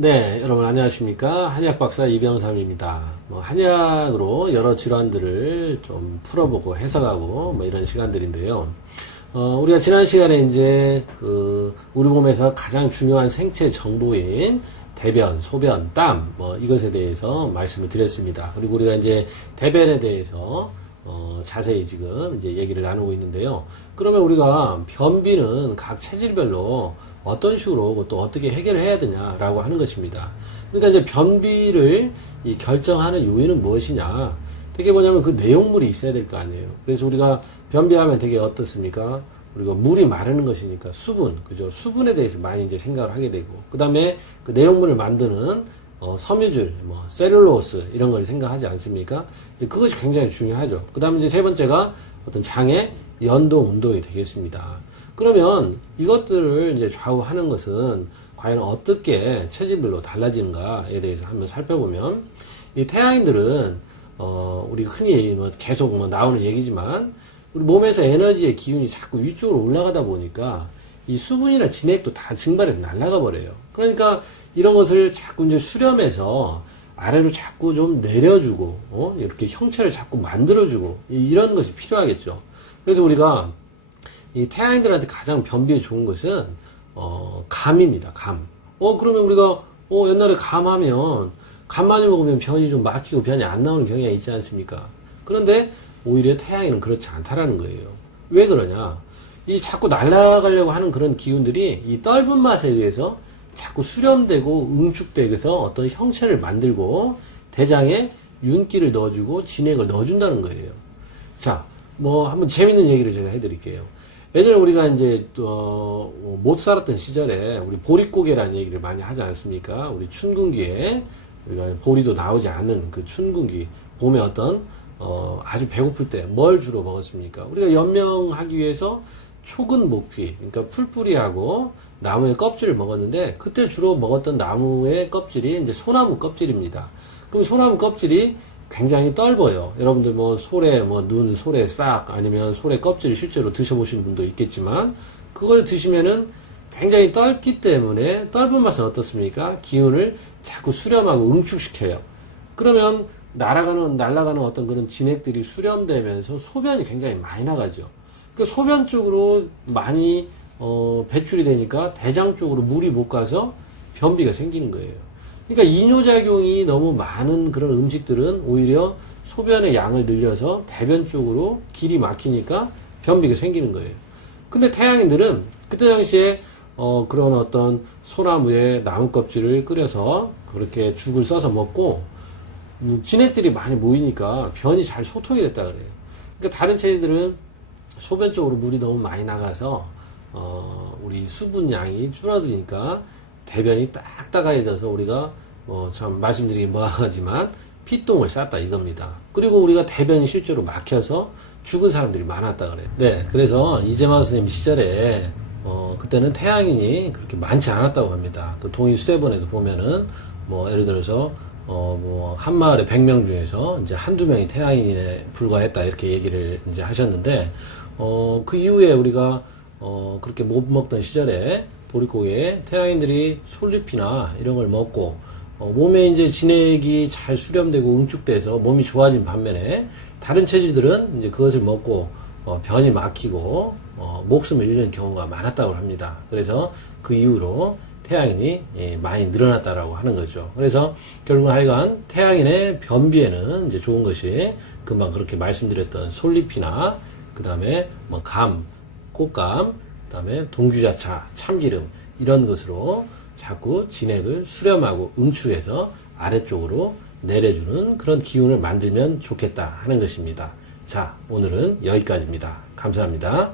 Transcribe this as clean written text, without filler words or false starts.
네, 여러분 안녕하십니까? 한의학박사 이병삼입니다. 한의학으로 여러 질환들을 좀 풀어보고 해석하고 이런 시간들인데요. 우리가 지난 시간에 이제 우리 몸에서 가장 중요한 생체 정보인 대변, 소변, 땀 이것에 대해서 말씀을 드렸습니다. 그리고 우리가 이제 대변에 대해서 자세히 지금 이제 얘기를 나누고 있는데요. 그러면 우리가 변비는 각 체질별로 어떤 식으로 또 어떻게 해결을 해야 되냐라고 하는 것입니다. 그러니까 이제 변비를 결정하는 요인은 무엇이냐? 되게 뭐냐면 그 내용물이 있어야 될 거 아니에요. 그래서 우리가 변비하면 되게 어떻습니까? 우리가 물이 마르는 것이니까 수분, 그죠? 수분에 대해서 많이 이제 생각을 하게 되고, 그 다음에 그 내용물을 만드는 섬유질, 셀룰로스 이런 걸 생각하지 않습니까? 그것이 굉장히 중요하죠. 그 다음에 이제 세 번째가 어떤 장의 연동, 운동이 되겠습니다. 그러면 이것들을 이제 좌우하는 것은 과연 어떻게 체질별로 달라지는가에 대해서 한번 살펴보면, 이 태양인들은 우리 흔히 계속 나오는 얘기지만 우리 몸에서 에너지의 기운이 자꾸 위쪽으로 올라가다 보니까 이 수분이나 진액도 다 증발해서 날아가 버려요. 그러니까 이런 것을 자꾸 이제 수렴해서 아래로 자꾸 좀 내려주고 이렇게 형체를 자꾸 만들어주고 이런 것이 필요하겠죠. 그래서 우리가 이 태양인들한테 가장 변비에 좋은 것은 감입니다. 감. 그러면 우리가 옛날에 감하면 감 많이 먹으면 변이 좀 막히고 변이 안 나오는 경향이 있지 않습니까? 그런데 오히려 태양인은 그렇지 않다라는 거예요. 왜 그러냐? 이 자꾸 날아가려고 하는 그런 기운들이 이 떫은 맛에 의해서 자꾸 수렴되고 응축되어서 어떤 형체를 만들고 대장에 윤기를 넣어주고 진액을 넣어준다는 거예요. 자, 한번 재밌는 얘기를 제가 해드릴게요. 예전에 우리가 이제 못 살았던 시절에 우리 보릿고개라는 얘기를 많이 하지 않습니까? 우리 춘근기에 우리가 보리도 나오지 않는 그 춘근기 봄에 어떤 아주 배고플 때 뭘 주로 먹었습니까? 우리가 연명하기 위해서 초근 목피, 그러니까 풀뿌리하고 나무의 껍질을 먹었는데 그때 주로 먹었던 나무의 껍질이 이제 소나무 껍질입니다. 그럼 소나무 껍질이 굉장히 떫어요. 여러분들 소래 눈, 소래 싹 아니면 소래 껍질을 실제로 드셔보시는 분도 있겠지만 그걸 드시면은 굉장히 떫기 때문에 떫은 맛은 어떻습니까? 기운을 자꾸 수렴하고 응축시켜요. 그러면 날아가는 어떤 그런 진액들이 수렴되면서 소변이 굉장히 많이 나가죠. 그 소변 쪽으로 많이 배출이 되니까 대장 쪽으로 물이 못 가서 변비가 생기는 거예요. 그러니까 이뇨작용이 너무 많은 그런 음식들은 오히려 소변의 양을 늘려서 대변 쪽으로 길이 막히니까 변비가 생기는 거예요. 근데 태양인들은 그때 당시에 그런 어떤 소나무에 나무 껍질을 끓여서 그렇게 죽을 써서 먹고 진액들이 많이 모이니까 변이 잘 소통이 됐다 그래요. 그러니까 다른 체질들은 소변 쪽으로 물이 너무 많이 나가서 우리 수분 양이 줄어드니까 대변이 딱딱해져서 우리가 참 말씀드리기 뭐하지만 피똥을 쌌다 이겁니다. 그리고 우리가 대변이 실제로 막혀서 죽은 사람들이 많았다 그래요. 네, 그래서 이재만 선생님 시절에 그때는 태양인이 그렇게 많지 않았다고 합니다. 그 동의수세본에서 보면은 예를 들어서 한 마을에 100명 중에서 이제 한두 명이 태양인에 불과했다 이렇게 얘기를 이제 하셨는데 그 이후에 우리가 그렇게 못 먹던 시절에 보릿고개에 태양인들이 솔잎이나 이런 걸 먹고 몸에 이제 진액이 잘 수렴되고 응축돼서 몸이 좋아진 반면에 다른 체질들은 이제 그것을 먹고 변이 막히고 목숨을 잃는 경우가 많았다고 합니다. 그래서 그 이후로 태양인이 많이 늘어났다라고 하는 거죠. 그래서 결국 하여간 태양인의 변비에는 이제 좋은 것이 금방 그렇게 말씀드렸던 솔잎이나 그 다음에 감, 꽃감, 그 다음에 동규자차, 참기름 이런 것으로 자꾸 진액을 수렴하고 응축해서 아래쪽으로 내려주는 그런 기운을 만들면 좋겠다 하는 것입니다. 자, 오늘은 여기까지입니다. 감사합니다.